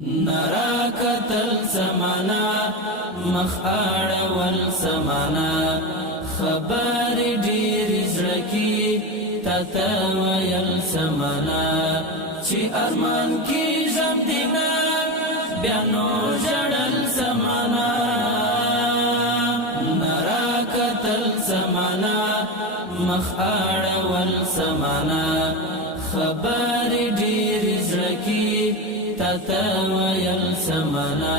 نرا کتل سمانا مخاڑ والسمانا خبر ډیر زړکی تتا ویل سمانا چی ارمان کی زم دینا بیانو جڑل سمانا نرا کتل سمانا مخاڑ والسمانا خبر ډیر زړکی تتا ویل سمانا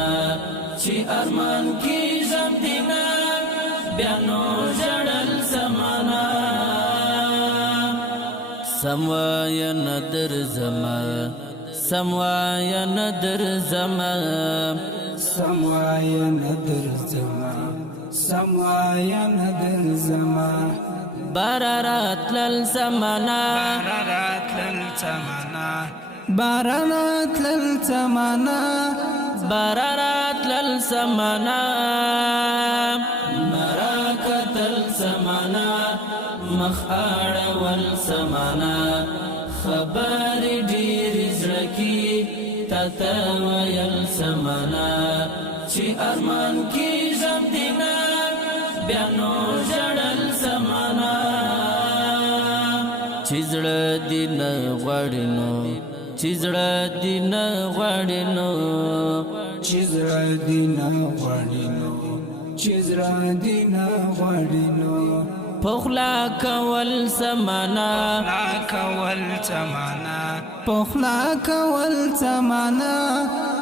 چی ارمان کی زم دینا بیانو جڑل سمانا سموایا ندر زما سموایا ندر زما سموایا ندر زما سموایا ندر زما بارارات للزمانا بارانات للزمانا بارانات للزمانا بارارات للزمانا نرا کتل سمانا مخاڑ والسمانا خبر ډیر زړکی تتا ویل سمانا چی ارمان کی زم دینا بیانو جڑل سمانا چیزړه دین غړینو چیزړه دین غړینو چیزرا دینا غړینو چیزرا دینا غړینو پخلا کول سمانا لا کول زمانا پخلا کول زمانا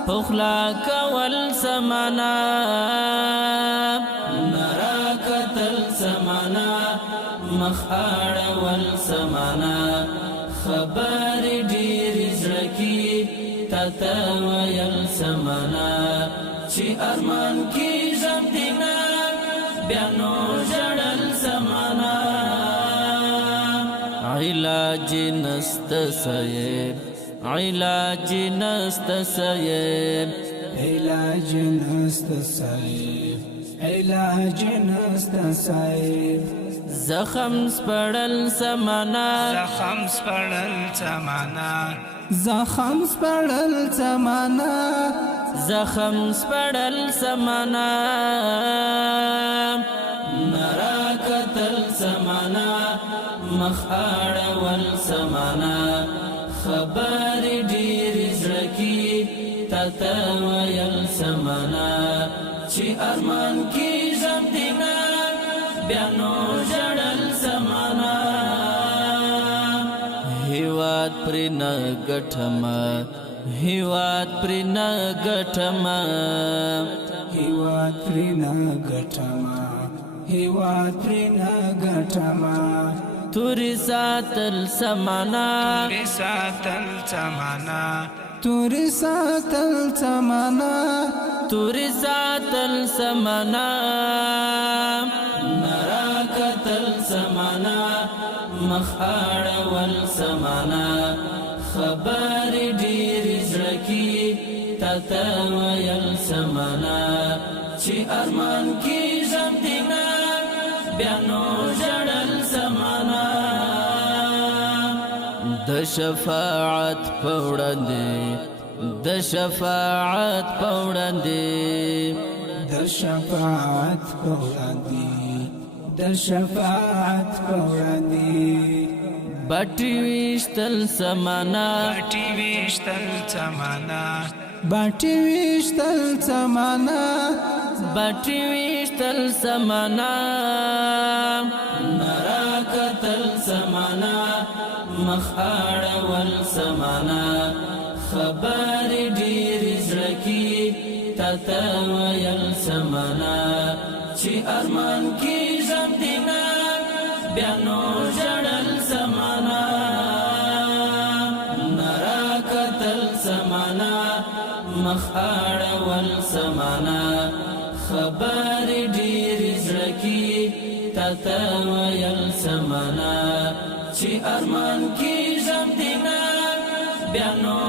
پخلا کول سمانا نرا کتل سمانا مخاڑ والسمانا خبر ډیر زړکی تتا ویل سمانا چی ارمان کی زم دینا بیانو جڑل سمانا علاج نست سیب علاج نست سیب علاج نست سیف علاج نست سیف زخم سپړل سمانا زخم سپړل زمانا زخم سپړل زمانا زخم سپړل سمانا نرا کتل سمانا مخاڑ والسمانا خبر ډیر زړکی تتا ویل سمانا چی ارمان کی زم دینا بیانو جڑل سمانا هیواد پر نګټما هیواد پر نګټما هیواد پرینا غټما هیواد پرینا غټما توري ساتل سمانا ساتل زمانا توري ساتل زمانا توري ساتل سمانا نرا کتل سمانا مخاڑ والسمانا خبر ډیر زړکی تتا ویل سمانا چی ارمان کی زم دینا بیانو جڑل سمانا د شفاعت پوړندې د شفاعت پوړندې د شفاعت پوراندي د شفاعت پوراندي بټي وشتل سمانا باټي وشتل زمانا باټي وشتل زمانا بټي وشتل سمانا نرا کتل سمانا مخاڑ والسمانا خبر ډیر زړکی تتا ویل سمانا چی ارمان کی زم دینا بیانو جڑل سمانا نرا کتل سمانا مخاڑ والسمانا خبر ډیر زړکی تتا ویل سمانا چی ارمان کی زم دینا بیانو